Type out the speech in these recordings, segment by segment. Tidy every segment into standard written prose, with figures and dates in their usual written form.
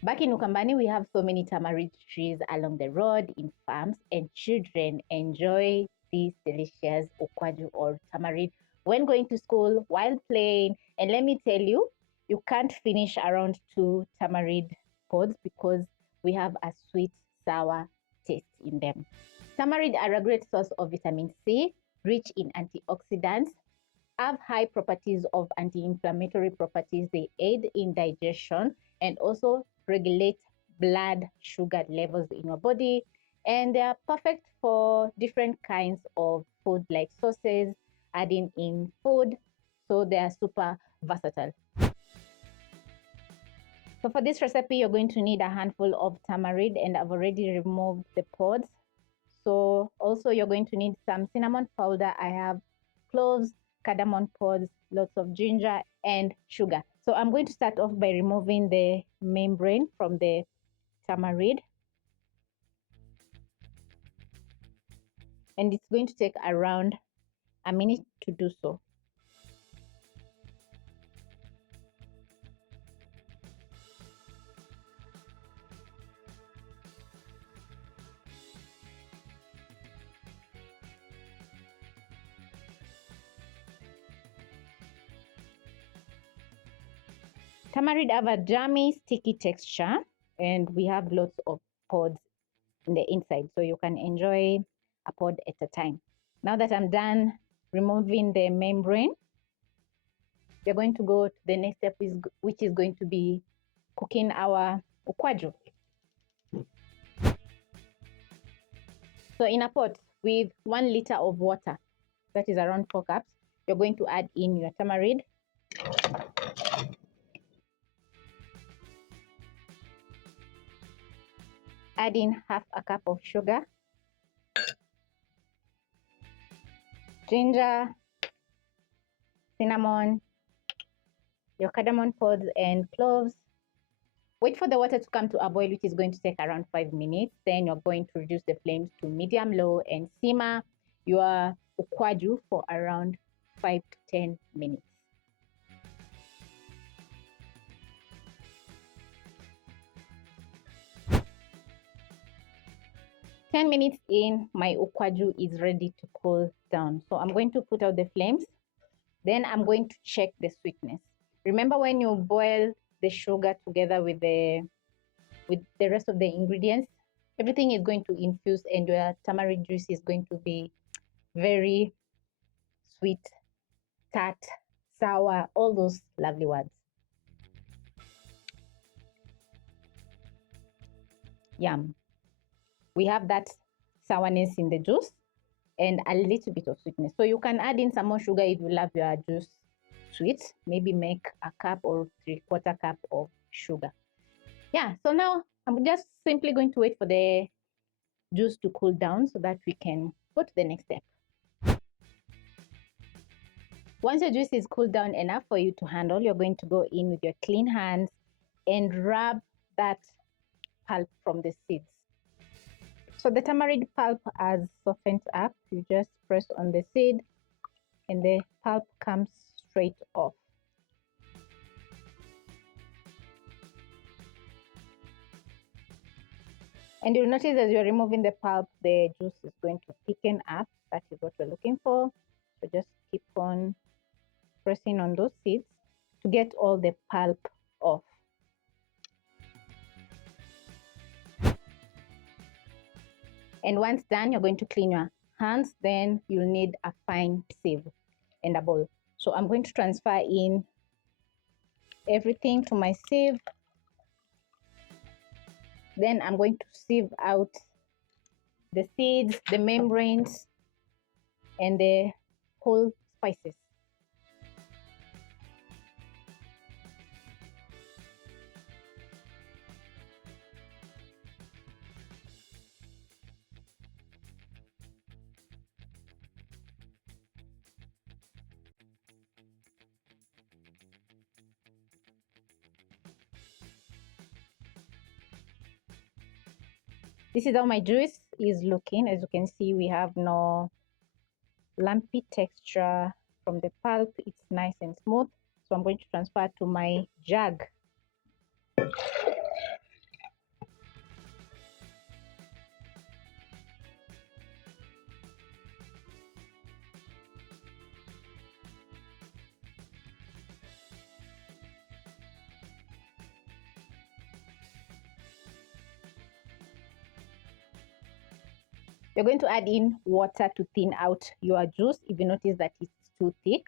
Back in Ukambani, we have so many tamarind trees along the road in farms, and children enjoy these delicious ukwaju or tamarind when going to school, while playing. And let me tell you, you can't finish around 2 tamarind pods because we have a sweet, sour taste in them. Tamarind are a great source of vitamin C, rich in antioxidants, have high properties of anti-inflammatory properties. They aid in digestion and also regulate blood sugar levels in your body. And they are perfect for different kinds of food like sauces, adding in food. So they are super versatile. So for this recipe, you're going to need a handful of tamarind, and I've already removed the pods. So also you're going to need some cinnamon powder. I have cloves, cardamon pods, lots of ginger, and sugar. So I'm going to start off by removing the membrane from the tamarind. And it's going to take around a minute to do so. Tamarind have a jammy, sticky texture, and we have lots of pods in the inside, so you can enjoy a pod at a time. Now that I'm done removing the membrane, we're going to go to the next step, which is going to be cooking our ukwaju. So in a pot with 1 liter of water, that is around 4 cups, you're going to add in your tamarind. Add in half a cup of sugar, ginger, cinnamon, your cardamom pods, and cloves. Wait for the water to come to a boil, which is going to take around 5 minutes. Then you're going to reduce the flames to medium-low and simmer your ukwaju for around 5 to 10 minutes. Ten minutes in, my ukwaju is ready to cool down. So I'm going to put out the flames. Then I'm going to check the sweetness. Remember, when you boil the sugar together with the rest of the ingredients, everything is going to infuse, and your tamarind juice is going to be very sweet, tart, sour, all those lovely words. Yum. We have that sourness in the juice and a little bit of sweetness. So you can add in some more sugar if you love your juice sweet. Maybe make a cup or 3/4 cup of sugar. Yeah, so now I'm just simply going to wait for the juice to cool down so that we can go to the next step. Once your juice is cooled down enough for you to handle, you're going to go in with your clean hands and rub that pulp from the seeds. So the tamarind pulp has softened up. You just press on the seed and the pulp comes straight off. And you'll notice as you're removing the pulp, the juice is going to thicken up. That is what we're looking for. So just keep on pressing on those seeds to get all the pulp off. And once done, you're going to clean your hands. Then you'll need a fine sieve and a bowl. So I'm going to transfer in everything to my sieve. Then I'm going to sieve out the seeds, the membranes, and the whole spices. This is how my juice is looking. As you can see, we have no lumpy texture from the pulp. It's nice and smooth. So I'm going to transfer to my jug. You're going to add in water to thin out your juice if you notice that it's too thick.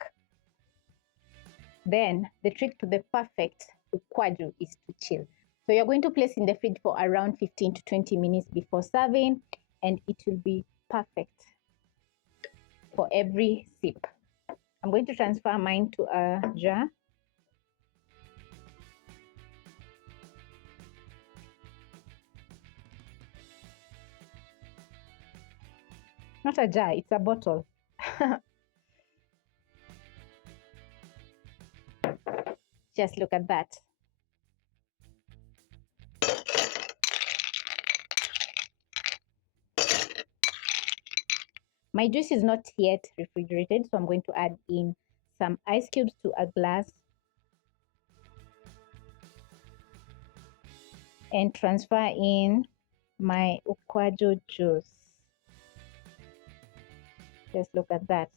Then the trick to the perfect ukwaju is to chill. So you're going to place in the fridge for around 15 to 20 minutes before serving, and it will be perfect for every sip. I'm going to transfer mine to a jar. Not a jar, it's a bottle. Just look at that. My juice is not yet refrigerated, so I'm going to add in some ice cubes to a glass and transfer in my ukwaju juice. Just look at that.